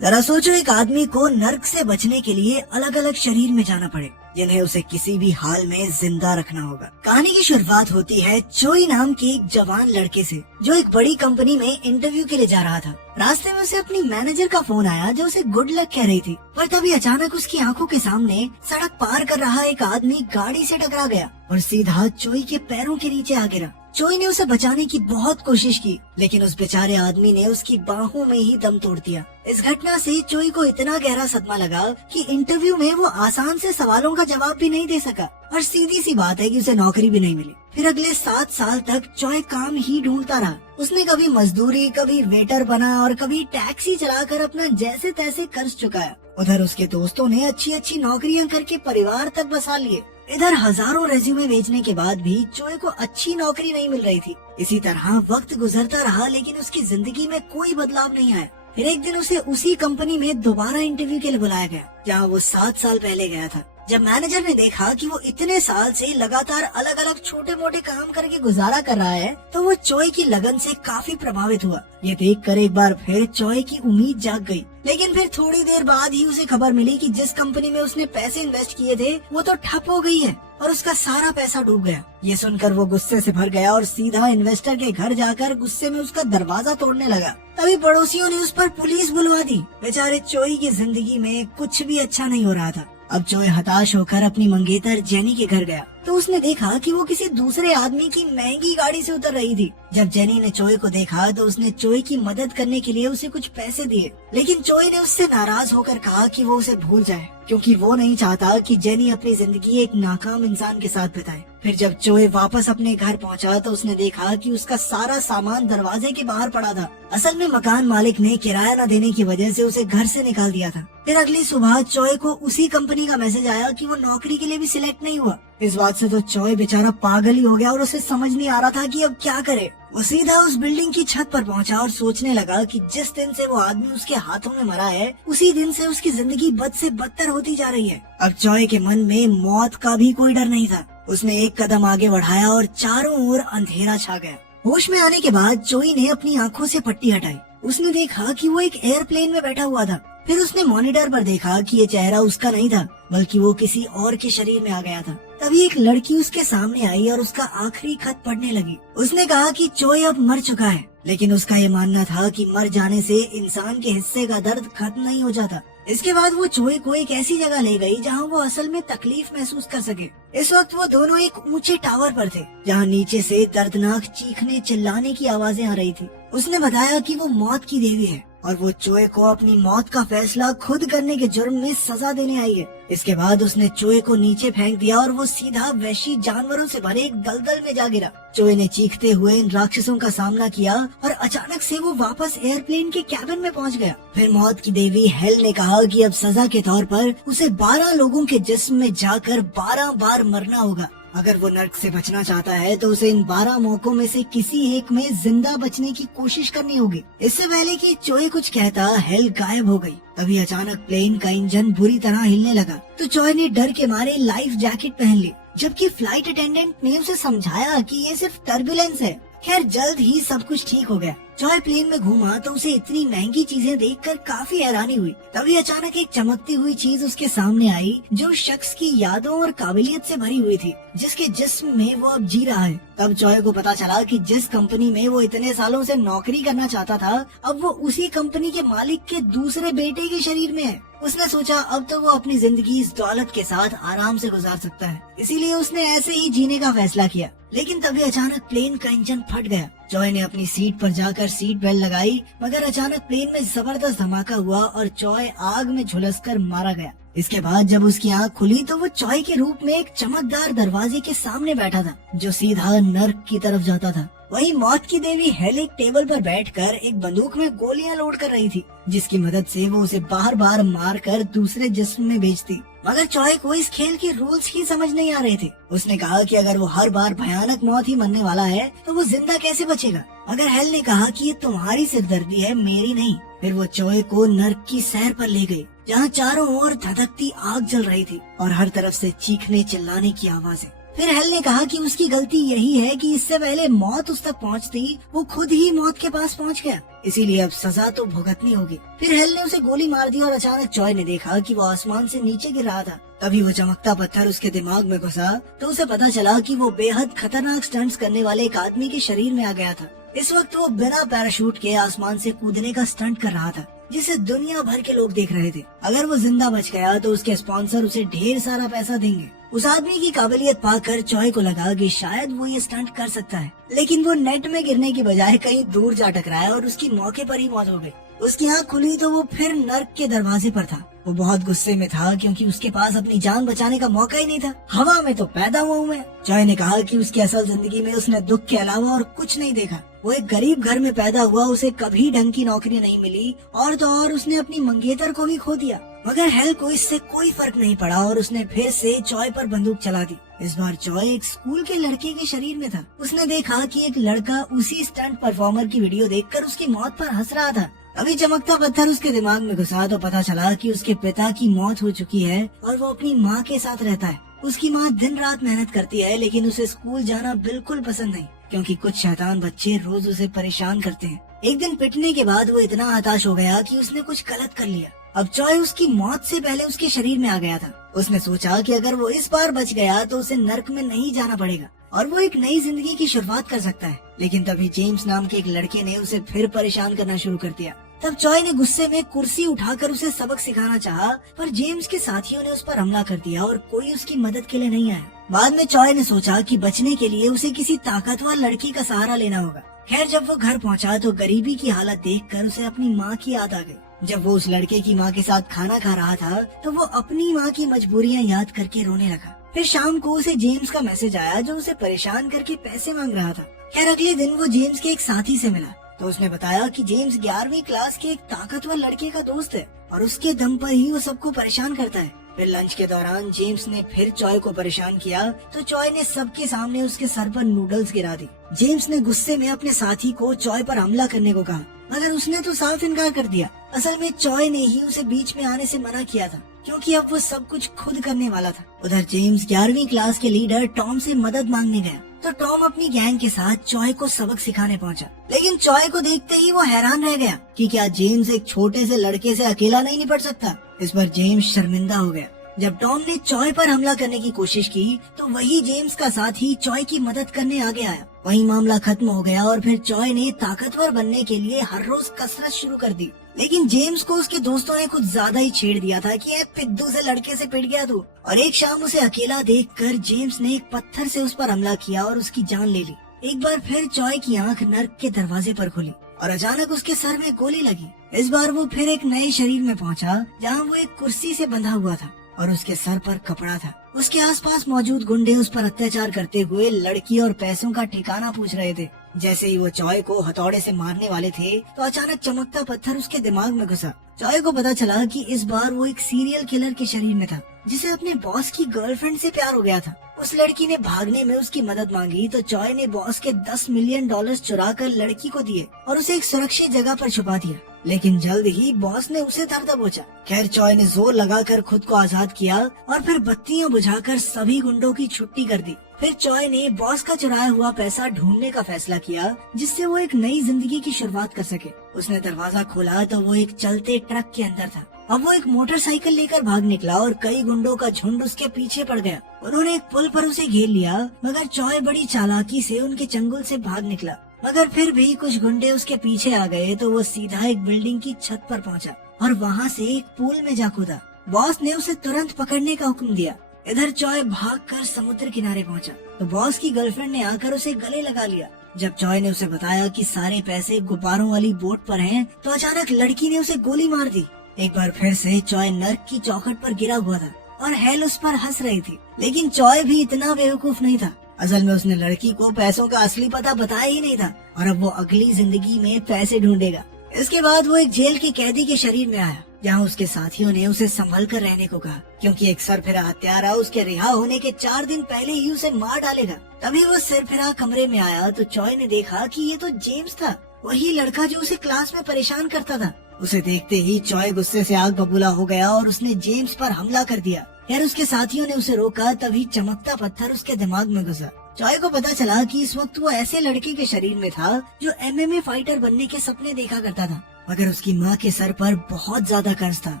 जरा सोचो, एक आदमी को नर्क से बचने के लिए अलग अलग शरीर में जाना पड़े जिन्हें उसे किसी भी हाल में जिंदा रखना होगा। कहानी की शुरुआत होती है चोई नाम के एक जवान लड़के से, जो एक बड़ी कंपनी में इंटरव्यू के लिए जा रहा था। रास्ते में उसे अपनी मैनेजर का फोन आया जो उसे गुड लक कह रही थी, पर तभी अचानक उसकी आंखों के सामने सड़क पार कर रहा एक आदमी गाड़ी से टकरा गया और सीधा चोई के पैरों के नीचे आ गिरा। चोई ने उसे बचाने की बहुत कोशिश की, लेकिन उस बेचारे आदमी ने उसकी बाहों में ही दम तोड़ दिया। इस घटना से चोई को इतना गहरा सदमा लगा कि इंटरव्यू में वो आसान से सवालों का जवाब भी नहीं दे सका, और सीधी सी बात है कि उसे नौकरी भी नहीं मिली। फिर अगले 7 साल तक चोई काम ही ढूंढता रहा। उसने कभी मजदूरी, कभी वेटर बना और कभी टैक्सी चलाकर अपना जैसे तैसे कर्ज चुकाया। उधर उसके दोस्तों ने अच्छी अच्छी नौकरियां करके परिवार तक बसा लिए। इधर हजारों रेज्यूमे भेजने के बाद भी चोई को अच्छी नौकरी नहीं मिल रही थी। इसी तरह वक्त गुजरता रहा, लेकिन उसकी जिंदगी में कोई बदलाव नहीं आया। फिर एक दिन उसे उसी कंपनी में दोबारा इंटरव्यू के लिए बुलाया गया जहाँ वो 7 साल पहले गया था। जब मैनेजर ने देखा कि वो इतने साल से लगातार अलग अलग छोटे मोटे काम करके गुजारा कर रहा है, तो वो चोई की लगन से काफी प्रभावित हुआ। ये देखकर एक बार फिर चोई की उम्मीद जाग गई। लेकिन फिर थोड़ी देर बाद ही उसे खबर मिली कि जिस कंपनी में उसने पैसे इन्वेस्ट किए थे वो तो ठप हो गई है और उसका सारा पैसा डूब गया। ये सुनकर वो गुस्से से भर गया और सीधा इन्वेस्टर के घर जाकर गुस्से में उसका दरवाजा तोड़ने लगा। तभी पड़ोसियों ने उस पर पुलिस बुलवा दी। बेचारे चोई की जिंदगी में कुछ भी अच्छा नहीं हो रहा था। अब चोई हताश होकर अपनी मंगेतर जेनी के घर गया तो उसने देखा कि वो किसी दूसरे आदमी की महंगी गाड़ी से उतर रही थी। जब जेनी ने चोई को देखा तो उसने चोई की मदद करने के लिए उसे कुछ पैसे दिए, लेकिन चोई ने उससे नाराज होकर कहा कि वो उसे भूल जाए, क्योंकि वो नहीं चाहता कि जेनी अपनी जिंदगी एक नाकाम इंसान के साथ बिताए। फिर जब चोई वापस अपने घर पहुंचा तो उसने देखा कि उसका सारा सामान दरवाजे के बाहर पड़ा था। असल में मकान मालिक ने किराया न देने की वजह से उसे घर से निकाल दिया था। फिर अगली सुबह चोई को उसी कंपनी का मैसेज आया कि वो नौकरी के लिए भी सिलेक्ट नहीं हुआ। इस बात से तो चोई बेचारा पागल ही हो गया और उसे समझ नहीं आ रहा था कि अब क्या करे। वो सीधा उस बिल्डिंग की छत पर पहुंचा और सोचने लगा कि जिस दिन से वो आदमी उसके हाथों में मरा है, उसी दिन से उसकी जिंदगी बद से बदतर होती जा रही है। अब चोई के मन में मौत का भी कोई डर नहीं था। उसने एक कदम आगे बढ़ाया और चारों ओर अंधेरा छा गया। होश में आने के बाद चोई ने अपनी आंखों से पट्टी हटाई। उसने देखा कि वो एक एयरप्लेन में बैठा हुआ था। फिर उसने मॉनिटर पर देखा कि ये चेहरा उसका नहीं था, बल्कि वो किसी और के शरीर में आ गया था। तभी एक लड़की उसके सामने आई और उसका आखिरी खत पढ़ने लगी। उसने कहा कि चोई अब मर चुका है, लेकिन उसका ये मानना था कि मर जाने से इंसान के हिस्से का दर्द खत्म नहीं हो जाता। इसके बाद वो चोई को एक ऐसी जगह ले गई जहाँ वो असल में तकलीफ महसूस कर सके। इस वक्त वो दोनों एक ऊंचे टावर पर थे, जहाँ नीचे से दर्दनाक चीखने चिल्लाने की आवाजें आ रही थी। उसने बताया कि वो मौत की देवी है और वो चोई को अपनी मौत का फैसला खुद करने के जुर्म में सजा देने आई है। इसके बाद उसने चोई को नीचे फेंक दिया और वो सीधा वहशी जानवरों से भरे एक दलदल में जा गिरा। चोई ने चीखते हुए इन राक्षसों का सामना किया और अचानक से वो वापस एयरप्लेन के कैबिन में पहुंच गया। फिर मौत की देवी हेल ने कहा कि अब सजा के तौर पर उसे 12 लोगों के जिस्म में जाकर 12 बार मरना होगा। अगर वो नर्क से बचना चाहता है तो उसे इन 12 मौकों में से किसी एक में जिंदा बचने की कोशिश करनी होगी। इससे पहले कि चोई कुछ कहता, हेल गायब हो गई। तभी अचानक प्लेन का इंजन बुरी तरह हिलने लगा तो चोई ने डर के मारे लाइफ जैकेट पहन ली, जबकि फ्लाइट अटेंडेंट ने उसे समझाया कि ये सिर्फ टर्बुलेंस है। खैर जल्द ही सब कुछ ठीक हो गया। चोई प्लेन में घूमा तो उसे इतनी महंगी चीजें देखकर काफी हैरानी हुई। तभी अचानक एक चमकती हुई चीज उसके सामने आई जो शख्स की यादों और काबिलियत से भरी हुई थी, जिसके जिस्म में वो अब जी रहा है। तब चोई को पता चला कि जिस कंपनी में वो इतने सालों से नौकरी करना चाहता था, अब वो उसी कंपनी के मालिक के दूसरे बेटे के शरीर में है। उसने सोचा अब तो वो अपनी जिंदगी इस दौलत के साथ आराम से गुजार सकता है, इसीलिए उसने ऐसे ही जीने का फैसला किया। लेकिन तभी अचानक प्लेन का इंजन फट गया। चोई ने अपनी सीट पर जाकर सीट बेल्ट लगाई, मगर अचानक प्लेन में जबरदस्त धमाका हुआ और चोई आग में झुलसकर मारा गया। इसके बाद जब उसकी आंख खुली तो वो चोई के रूप में एक चमकदार दरवाजे के सामने बैठा था, जो सीधा नर्क की तरफ जाता था। वहीं मौत की देवी हेल एक टेबल पर बैठकर एक बंदूक में गोलियां लोड कर रही थी, जिसकी मदद से वो उसे बार बार मार कर दूसरे जिस्म में भेजती। मगर चोई को इस खेल के रूल्स ही समझ नहीं आ रहे थे। उसने कहा कि अगर वो हर बार भयानक मौत ही मरने वाला है तो वो जिंदा कैसे बचेगा। मगर हेल ने कहा कि ये तुम्हारी सिरदर्दी है, मेरी नहीं। फिर वो चोई को नर्क की सैर पर ले गई, जहाँ चारों ओर धधकती आग जल रही थी और हर तरफ से चीखने चिल्लाने की आवाजें। फिर हेल ने कहा कि उसकी गलती यही है कि इससे पहले मौत उस तक पहुंचती वो खुद ही मौत के पास पहुंच गया, इसीलिए अब सजा तो भुगतनी होगी। फिर हेल ने उसे गोली मार दी और अचानक जॉय ने देखा कि वो आसमान से नीचे गिर रहा था। तभी वो चमकता पत्थर उसके दिमाग में घुसा तो उसे पता चला कि वो बेहद खतरनाक स्टंट्स करने वाले एक आदमी के शरीर में आ गया था। इस वक्त वो बिना पैराशूट के आसमान से कूदने का स्टंट कर रहा था, जिसे दुनिया भर के लोग देख रहे थे। अगर वो जिंदा बच गया तो उसके स्पॉन्सर उसे ढेर सारा पैसा देंगे। उस आदमी की काबिलियत पाकर जॉय को लगा कि शायद वो ये स्टंट कर सकता है, लेकिन वो नेट में गिरने की बजाय कहीं दूर जा टकराया और उसकी मौके पर ही मौत हो गई। उसकी आँख खुली तो वो फिर नर्क के दरवाजे पर था। वो बहुत गुस्से में था क्योंकि उसके पास अपनी जान बचाने का मौका ही नहीं था। हवा में तो पैदा हुआ हूँ मैं। जॉय ने कहा कि उसकी असल जिंदगी में उसने दुख के अलावा और कुछ नहीं देखा। वो एक गरीब घर में पैदा हुआ, उसे कभी ढंग की नौकरी नहीं मिली और तो और उसने अपनी मंगेतर को भी खो दिया। मगर हेल को इससे कोई फर्क नहीं पड़ा और उसने फिर से जॉय पर बंदूक चला दी। इस बार जॉय एक स्कूल के लड़के के शरीर में था। उसने देखा कि एक लड़का उसी स्टंट परफॉर्मर की वीडियो देखकर उसकी मौत पर हंस रहा था। अभी चमकता पत्थर उसके दिमाग में घुसा तो पता चला कि उसके पिता की मौत हो चुकी है और वो अपनी माँ के साथ रहता है। उसकी माँ दिन रात मेहनत करती है, लेकिन उसे स्कूल जाना बिल्कुल पसंद नहीं क्योंकि कुछ शैतान बच्चे रोज उसे परेशान करते हैं। एक दिन पिटने के बाद वो इतना हताश हो गया कि उसने कुछ गलत कर लिया। अब जॉय उसकी मौत से पहले उसके शरीर में आ गया था। उसने सोचा कि अगर वो इस बार बच गया तो उसे नर्क में नहीं जाना पड़ेगा और वो एक नई जिंदगी की शुरुआत कर सकता है। लेकिन तभी जेम्स नाम के एक लड़के ने उसे फिर परेशान करना शुरू कर दिया। तब जॉय ने गुस्से में कुर्सी उठाकर उसे सबक सिखाना चाहा, पर जेम्स के साथियों ने उस पर हमला कर दिया और कोई उसकी मदद के लिए नहीं आया। बाद में जॉय ने सोचा कि बचने के लिए उसे किसी ताकतवर लड़की का सहारा लेना होगा। खैर, जब वो घर पहुंचा तो गरीबी की हालत देखकर उसे अपनी माँ की याद आ गई। जब वो उस लड़के की माँ के साथ खाना खा रहा था तो वो अपनी माँ की मजबूरियाँ याद करके रोने लगा। फिर शाम को उसे जेम्स का मैसेज आया जो उसे परेशान करके पैसे मांग रहा था। खैर, अगले दिन वो जेम्स के एक साथी से मिला तो उसने बताया कि जेम्स 11वीं क्लास के एक ताकतवर लड़के का दोस्त है और उसके दम पर ही वो सबको परेशान करता है। फिर लंच के दौरान जेम्स ने फिर जॉय को परेशान किया तो जॉय ने सबके सामने उसके सर पर नूडल्स गिरा दी। जेम्स ने गुस्से में अपने साथी को जॉय पर हमला करने को कहा, मगर उसने तो साफ इनकार कर दिया। असल में जॉय ने ही उसे बीच में आने से मना किया था क्योंकि अब वो सब कुछ खुद करने वाला था। उधर जेम्स 11वीं क्लास के लीडर टॉम से मदद मांगने गया तो टॉम अपनी गैंग के साथ जॉय को सबक सिखाने पहुंचा। लेकिन जॉय को देखते ही वो हैरान रह गया कि क्या जेम्स एक छोटे से लड़के से अकेला नहीं निपट सकता। इस पर जेम्स शर्मिंदा हो गया। जब टॉम ने जॉय पर हमला करने की कोशिश की तो वही जेम्स का साथी जॉय की मदद करने आगे आया। वही मामला खत्म हो गया और फिर जॉय ने ताकतवर बनने के लिए हर रोज कसरत शुरू कर दी। लेकिन जेम्स को उसके दोस्तों ने कुछ ज्यादा ही छेड़ दिया था कि ये पिद्दू से लड़के से पिट गया तू। और एक शाम उसे अकेला देखकर जेम्स ने एक पत्थर से उस पर हमला किया और उसकी जान ले ली। एक बार फिर जॉय की आंख नर्क के दरवाजे पर खुली और अचानक उसके सर में गोली लगी। इस बार वो फिर एक नए शरीर में पहुंचा जहां वो एक कुर्सी से बंधा हुआ था और उसके सर पर कपड़ा था। उसके आसपास मौजूद गुंडे उस पर अत्याचार करते हुए लड़की और पैसों का ठिकाना पूछ रहे थे। जैसे ही वो जॉय को हथौड़े से मारने वाले थे तो अचानक चमकता पत्थर उसके दिमाग में घुसा। जॉय को पता चला कि इस बार वो एक सीरियल किलर के शरीर में था जिसे अपने बॉस की गर्लफ्रेंड से प्यार हो गया था। उस लड़की ने भागने में उसकी मदद मांगी तो जॉय ने बॉस के $10 मिलियन चुरा कर लड़की को दिए और उसे एक सुरक्षित जगह पर छुपा दिया। लेकिन जल्द ही बॉस ने उसे धर दबोचा। खैर, जॉय ने जोर लगाकर खुद को आजाद किया और फिर बत्तियां बुझाकर सभी गुंडों की छुट्टी कर दी। फिर जॉय ने बॉस का चुराया हुआ पैसा ढूंढने का फैसला किया जिससे वो एक नई जिंदगी की शुरुआत कर सके। उसने दरवाजा खोला तो वो एक चलते ट्रक के अंदर था। अब वो एक मोटरसाइकिल लेकर भाग निकला और कई गुंडों का झुंड उसके पीछे पड़ गया। उन्होंने एक पुल पर उसे घेर लिया, मगर जॉय बड़ी चालाकी से उनके चंगुल से भाग निकला। मगर फिर भी कुछ गुंडे उसके पीछे आ गए तो वो सीधा एक बिल्डिंग की छत पर पहुंचा और वहां से एक पूल में जा कूदा। बॉस ने उसे तुरंत पकड़ने का हुक्म दिया। इधर जॉय भागकर समुद्र किनारे पहुंचा तो बॉस की गर्लफ्रेंड ने आकर उसे गले लगा लिया। जब जॉय ने उसे बताया कि सारे पैसे गुब्बारों वाली बोट पर हैं, तो अचानक लड़की ने उसे गोली मार दी। एक बार फिर से जॉय नर्क की चौखट पर गिरा हुआ था और हेल उस पर हंस रही थी। लेकिन जॉय भी इतना बेवकूफ नहीं था। असल में उसने लड़की को पैसों का असली पता बताया ही नहीं था और अब वो अगली जिंदगी में पैसे ढूंढेगा। इसके बाद वो एक जेल के कैदी के शरीर में आया जहाँ उसके साथियों ने उसे संभल कर रहने को कहा क्योंकि एक सरफिरा हत्यारा उसके रिहा होने के 4 दिन पहले ही उसे मार डालेगा। तभी वो सिरफिरा कमरे में आया तो जॉय ने देखा कि ये तो जेम्स था, वही लड़का जो उसे क्लास में परेशान करता था। उसे देखते ही जॉय गुस्से से आग बबूला हो गया और उसने जेम्स पर हमला कर दिया। यार उसके साथियों ने उसे रोका, तभी चमकता पत्थर उसके दिमाग में घुसा। चॉय को पता चला कि इस वक्त वो ऐसे लड़के के शरीर में था जो MMA फाइटर बनने के सपने देखा करता था, मगर उसकी माँ के सर पर बहुत ज्यादा कर्ज था,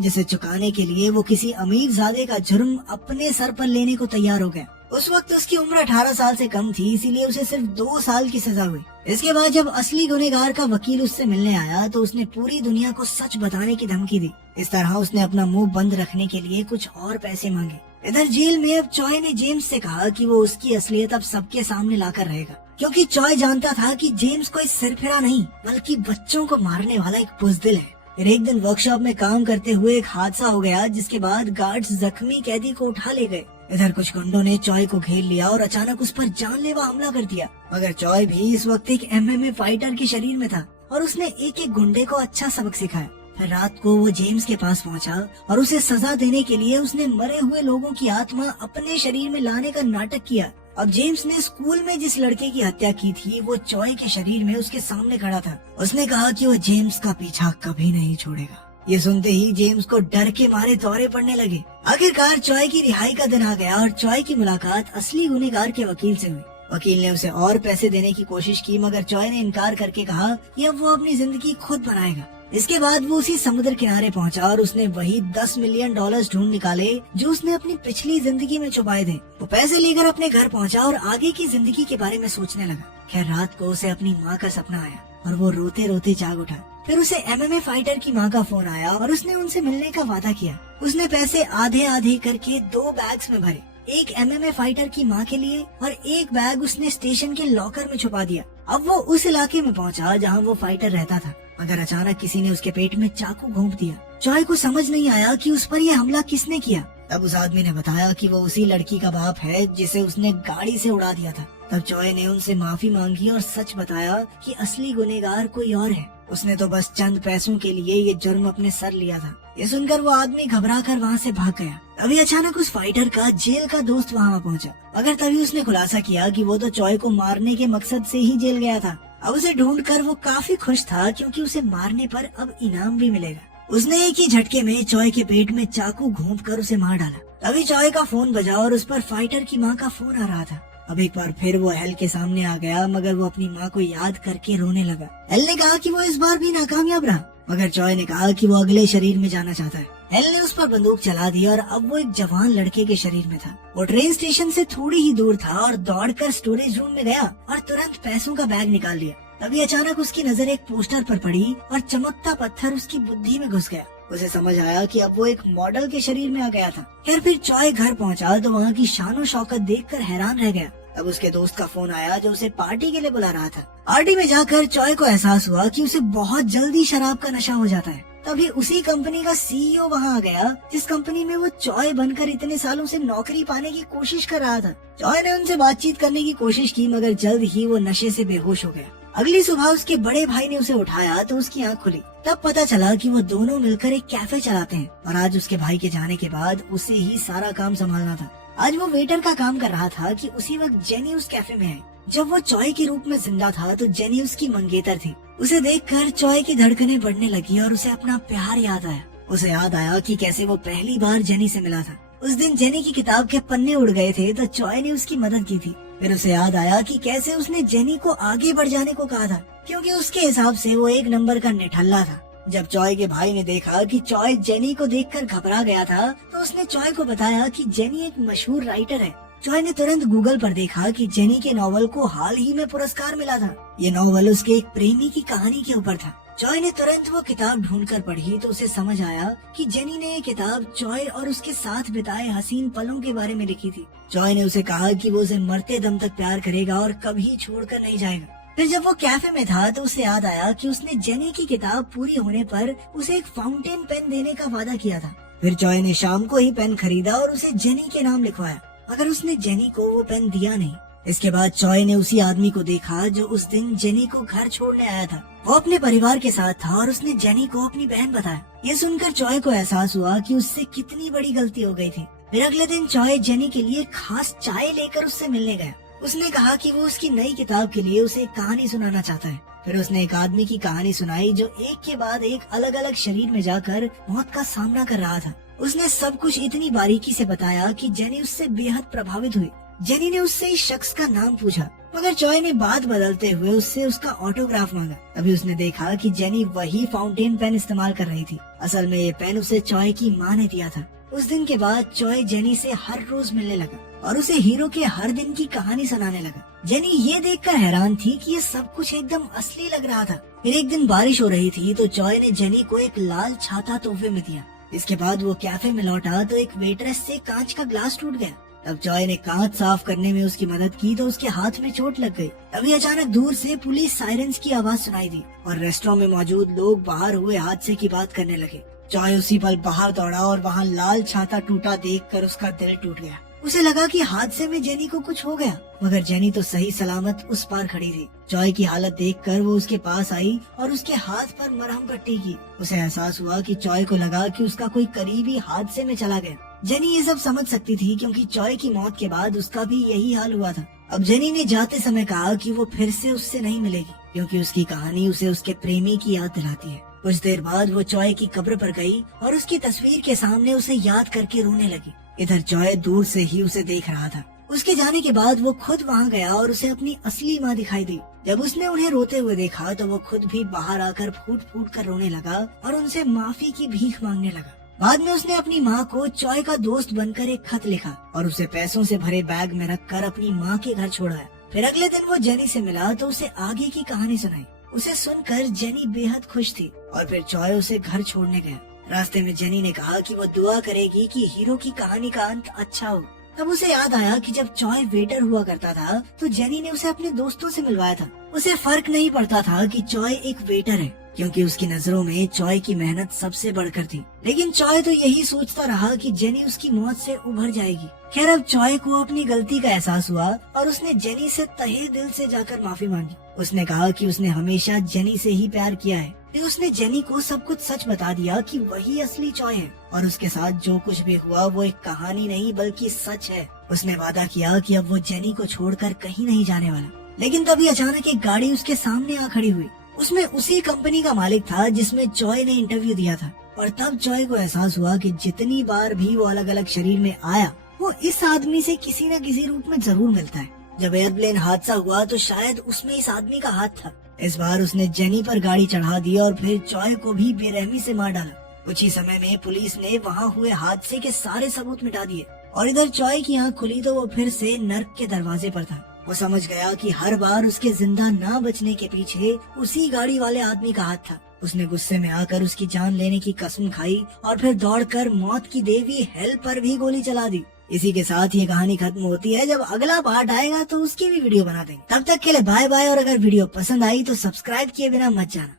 जिसे चुकाने के लिए वो किसी अमीर ज़ादे का जुर्म अपने सर पर लेने को तैयार हो गया। उस वक्त उसकी उम्र 18 साल से कम थी, इसीलिए उसे सिर्फ 2 साल की सजा हुई। इसके बाद जब असली गुनहगार का वकील उससे मिलने आया तो उसने पूरी दुनिया को सच बताने की धमकी दी। इस तरह उसने अपना मुंह बंद रखने के लिए कुछ और पैसे मांगे। इधर जेल में अब चॉय ने जेम्स से कहा कि वो उसकी असलियत अब सबके सामने लाकर रहेगा, क्योंकि चॉय जानता था कि जेम्स कोई सिरफिरा नहीं बल्कि बच्चों को मारने वाला एक बुज़दिल है। फिर एक दिन वर्कशॉप में काम करते हुए एक हादसा हो गया, जिसके बाद गार्ड्स जख्मी कैदी को उठा ले गए। इधर कुछ गुंडों ने चॉय को घेर लिया और अचानक उस पर जानलेवा हमला कर दिया, मगर चॉय भी इस वक्त एक MMA फाइटर के शरीर में था और उसने एक एक गुंडे को अच्छा सबक सिखाया। फिर रात को वो जेम्स के पास पहुंचा और उसे सजा देने के लिए उसने मरे हुए लोगों की आत्मा अपने शरीर में लाने का नाटक किया। अब जेम्स ने स्कूल में जिस लड़के की हत्या की थी वो चॉय के शरीर में उसके सामने खड़ा था। उसने कहा कि वो जेम्स का पीछा कभी नहीं छोड़ेगा। ये सुनते ही जेम्स को डर के मारे दौरे पड़ने लगे। आखिरकार चॉय की रिहाई का दिन आ गया और चॉय की मुलाकात असली गुनहगार के वकील से हुई। वकील ने उसे और पैसे देने की कोशिश की, मगर चॉय ने इनकार करके कहा कि अब वो अपनी जिंदगी खुद बनाएगा। इसके बाद वो उसी समुद्र किनारे पहुंचा और उसने वही $10 मिलियन ढूंढ निकाले जो उसने अपनी पिछली जिंदगी में छुपाए थे। वो पैसे लेकर अपने घर पहुंचा और आगे की जिंदगी के बारे में सोचने लगा। खैर रात को उसे अपनी माँ का सपना आया और वो रोते रोते जाग उठा। फिर उसे MMA फाइटर की माँ का फोन आया और उसने उनसे मिलने का वादा किया। उसने पैसे आधे आधे करके 2 बैग्स में भरे, एक MMA फाइटर की माँ के लिए और एक बैग उसने स्टेशन के लॉकर में छुपा दिया। अब वो उस इलाके में पहुंचा जहाँ वो फाइटर रहता था, मगर अचानक किसी ने उसके पेट में चाकू घोंप दिया। चॉय को समझ नहीं आया कि उस पर यह हमला किसने किया। तब उस आदमी ने बताया कि वो उसी लड़की का बाप है जिसे उसने गाड़ी से उड़ा दिया था। तब चॉय ने उनसे माफी मांगी और सच बताया कि असली गुनहगार कोई और है। उसने तो बस चंद पैसों के लिए ये जुर्म अपने सर लिया था। ये सुनकर वो आदमी घबरा कर वहाँ से भाग गया। तभी अचानक उस फाइटर का जेल का दोस्त वहाँ पहुँचा, मगर तभी उसने खुलासा किया कि वो तो चॉय को मारने के मकसद से ही जेल गया था। अब उसे ढूंढकर वो काफी खुश था, क्योंकि उसे मारने पर अब इनाम भी मिलेगा। उसने एक ही झटके में चॉय के पेट में चाकू घोंपकर उसे मार डाला। तभी चॉय का फोन बजा और उस पर फाइटर की माँ का फोन आ रहा था। अब एक बार फिर वो हेल के सामने आ गया, मगर वो अपनी माँ को याद करके रोने लगा। हेल ने कहा कि वो इस बार भी नाकामयाब रहा, मगर चॉय ने कहा कि वो अगले शरीर में जाना चाहता है। हेल ने उस पर बंदूक चला दी और अब वो एक जवान लड़के के शरीर में था। वो ट्रेन स्टेशन से थोड़ी ही दूर था और दौड़कर स्टोरेज रूम में गया और तुरंत पैसों का बैग निकाल लिया। तभी अचानक उसकी नजर एक पोस्टर पर पड़ी और चमकता पत्थर उसकी बुद्धि में घुस गया। उसे समझ आया कि अब वो एक मॉडल के शरीर में आ गया था। फिर चॉय घर पहुंचा तो वहाँ की शानो शौकत देखकर हैरान रह गया। तब उसके दोस्त का फोन आया जो उसे पार्टी के लिए बुला रहा था। पार्टी में जाकर चॉय को एहसास हुआ कि उसे बहुत जल्दी शराब का नशा हो जाता है। तभी उसी कंपनी का CEO वहाँ आ गया, जिस कंपनी में वो चॉय बनकर इतने सालों से नौकरी पाने की कोशिश कर रहा था। चॉय ने उनसे बातचीत करने की कोशिश की, मगर जल्द ही वो नशे से बेहोश हो गया। अगली सुबह उसके बड़े भाई ने उसे उठाया तो उसकी आंख खुली। तब पता चला कि वो दोनों मिलकर एक कैफे चलाते हैं और आज उसके भाई के जाने के बाद उसे ही सारा काम संभालना था। आज वो वेटर का काम कर रहा था कि उसी वक्त जेनी उस कैफे में आई। जब वो चॉय के रूप में जिंदा था तो जेनी उसकी मंगेतर थी। उसे देखकर चॉय की धड़कनें बढ़ने लगी और उसे अपना प्यार याद आया। उसे याद आया कि कैसे वो पहली बार जेनी से मिला था। उस दिन जेनी की किताब के पन्ने उड़ गए थे तो चॉय ने उसकी मदद की थी। फिर उसे याद आया कि कैसे उसने जेनी को आगे बढ़ जाने को कहा था, क्योंकि उसके हिसाब से वो 1 नंबर का निठल्ला था। जब चॉय के भाई ने देखा कि चॉय जेनी को देखकर घबरा गया था तो उसने चॉय को बताया कि जेनी एक मशहूर राइटर है। चॉय ने तुरंत गूगल पर देखा कि जेनी के नॉवल को हाल ही में पुरस्कार मिला था। ये नॉवल उसके एक प्रेमी की कहानी के ऊपर था। चॉय ने तुरंत वो किताब ढूंढकर पढ़ी तो उसे समझ आया कि जेनी ने ये किताब चॉय और उसके साथ बिताए हसीन पलों के बारे में लिखी थी। चॉय ने उसे कहा कि वो उसे मरते दम तक प्यार करेगा और कभी छोड़कर नहीं जाएगा। फिर जब वो कैफे में था तो उसे याद आया कि उसने जेनी की किताब पूरी होने पर उसे एक फाउंटेन पेन देने का वादा किया था। फिर चॉय ने शाम को ही पेन खरीदा और उसे जेनी के नाम लिखवाया, मगर उसने जेनी को वो पेन दिया नहीं। इसके बाद चॉय ने उसी आदमी को देखा जो उस दिन जेनी को घर छोड़ने आया था। वो अपने परिवार के साथ था और उसने जेनी को अपनी बहन बताया। ये सुनकर चॉय को एहसास हुआ कि उससे कितनी बड़ी गलती हो गई थी। फिर अगले दिन चॉय जेनी के लिए खास चाय लेकर उससे मिलने गया। उसने कहा कि वो उसकी नई किताब के लिए उसे एक कहानी सुनाना चाहता है। फिर उसने एक आदमी की कहानी सुनाई जो एक के बाद एक अलग अलग शरीर में जाकर मौत का सामना कर रहा था। उसने सब कुछ इतनी बारीकी से बताया कि जेनी उससे बेहद प्रभावित हुई। जेनी ने उससे इस शख्स का नाम पूछा, मगर जॉय ने बात बदलते हुए उससे उसका ऑटोग्राफ मांगा। तभी उसने देखा कि जेनी वही फाउंटेन पेन इस्तेमाल कर रही थी। असल में ये पेन उसे जॉय की माँ ने दिया था। उस दिन के बाद जॉय जेनी से हर रोज मिलने लगा और उसे हीरो के हर दिन की कहानी सुनाने लगा। जेनी ये देखकर हैरान थी कि ये सब कुछ एकदम असली लग रहा था। फिर एक दिन बारिश हो रही थी तो जॉय ने जेनी को एक लाल छाता तोहफे में दिया। इसके बाद वो कैफे में लौटा तो एक वेटरेस से कांच का ग्लास टूट गया। तब जॉय ने कांच साफ करने में उसकी मदद की तो उसके हाथ में चोट लग गई। तभी अचानक दूर से पुलिस सायरन्स की आवाज सुनाई दी और रेस्टोरेंट में मौजूद लोग बाहर हुए हादसे की बात करने लगे। जॉय उसी पल बाहर दौड़ा और वहाँ लाल छाता टूटा देखकर उसका दिल टूट गया। उसे लगा कि हादसे में जेनी को कुछ हो गया, मगर जेनी तो सही सलामत उस पार खड़ी थी। जॉय की हालत देखकर वो उसके पास आई और उसके हाथ पर मरहम पट्टी की। उसे एहसास हुआ कि जॉय को लगा कि उसका कोई करीबी हादसे में चला गया। जेनी ये सब समझ सकती थी क्योंकि जॉय की मौत के बाद उसका भी यही हाल हुआ था। अब जेनी ने जाते समय कहा कि वो फिर से उससे नहीं मिलेगी क्योंकि उसकी कहानी उसे उसके प्रेमी की याद दिलाती है। कुछ देर बाद वो जॉय की कब्र पर गई और उसकी तस्वीर के सामने उसे याद करके रोने लगी। इधर जॉय दूर से ही उसे देख रहा था। उसके जाने के बाद वो खुद वहाँ गया और उसे अपनी असली माँ दिखाई दी। जब उसने उन्हें रोते हुए देखा तो वो खुद भी बाहर आकर फूट फूट कर रोने लगा और उनसे माफी की भीख मांगने लगा। बाद में उसने अपनी माँ को जॉय का दोस्त बनकर एक खत लिखा और उसे पैसों से भरे बैग में रखकर अपनी माँ के घर छोड़ा। फिर अगले दिन वो जेनी से मिला तो उसे आगे की कहानी सुनाई। उसे सुनकर जेनी बेहद खुश थी और फिर जॉय उसे घर छोड़ने गया। रास्ते में जेनी ने कहा कि वो दुआ करेगी कि हीरो की कहानी का अंत अच्छा हो। तब उसे याद आया कि जब जॉय वेटर हुआ करता था तो जेनी ने उसे अपने दोस्तों से मिलवाया था। उसे फर्क नहीं पड़ता था कि जॉय एक वेटर है क्योंकि उसकी नजरों में जॉय की मेहनत सबसे बढ़कर थी। लेकिन जॉय तो यही सोचता रहा कि जेनी उसकी मौत से उभर जाएगी। खैर अब जॉय को अपनी गलती का एहसास हुआ और उसने जेनी से तहे दिल से जाकर माफी मांगी। उसने कहा कि उसने हमेशा जेनी से ही प्यार किया है। फिर उसने जेनी को सब कुछ सच बता दिया कि वही असली जॉय है और उसके साथ जो कुछ भी हुआ वो एक कहानी नहीं बल्कि सच है। उसने वादा किया कि अब वो जेनी को छोड़कर कहीं नहीं जाने वाला। लेकिन तभी अचानक एक गाड़ी उसके सामने आ खड़ी हुई। उसमें उसी कंपनी का मालिक था जिसमें जॉय ने इंटरव्यू दिया था। और तब जॉय को एहसास हुआ कि जितनी बार भी वो अलग अलग शरीर में आया वो इस आदमी से किसी न किसी रूप में जरूर मिलता है। जब एयरप्लेन हादसा हुआ तो शायद उसमें इस आदमी का हाथ था। इस बार उसने जेनी पर गाड़ी चढ़ा दी और फिर जॉय को भी बेरहमी से मार डाला। कुछ ही समय में पुलिस ने वहाँ हुए हादसे के सारे सबूत मिटा दिए और इधर जॉय की आँख खुली तो वो फिर से नर्क के दरवाजे पर था। वो समझ गया कि हर बार उसके जिंदा ना बचने के पीछे उसी गाड़ी वाले आदमी का हाथ था। उसने गुस्से में आकर उसकी जान लेने की कसम खाई और फिर दौड़कर मौत की देवी हेल पर भी गोली चला दी। इसी के साथ ये कहानी खत्म होती है। जब अगला पार्ट आएगा तो उसकी भी वीडियो बना देंगे। तब तक के लिए बाय बाय। और अगर वीडियो पसंद आई तो सब्सक्राइब किए बिना मत जाना।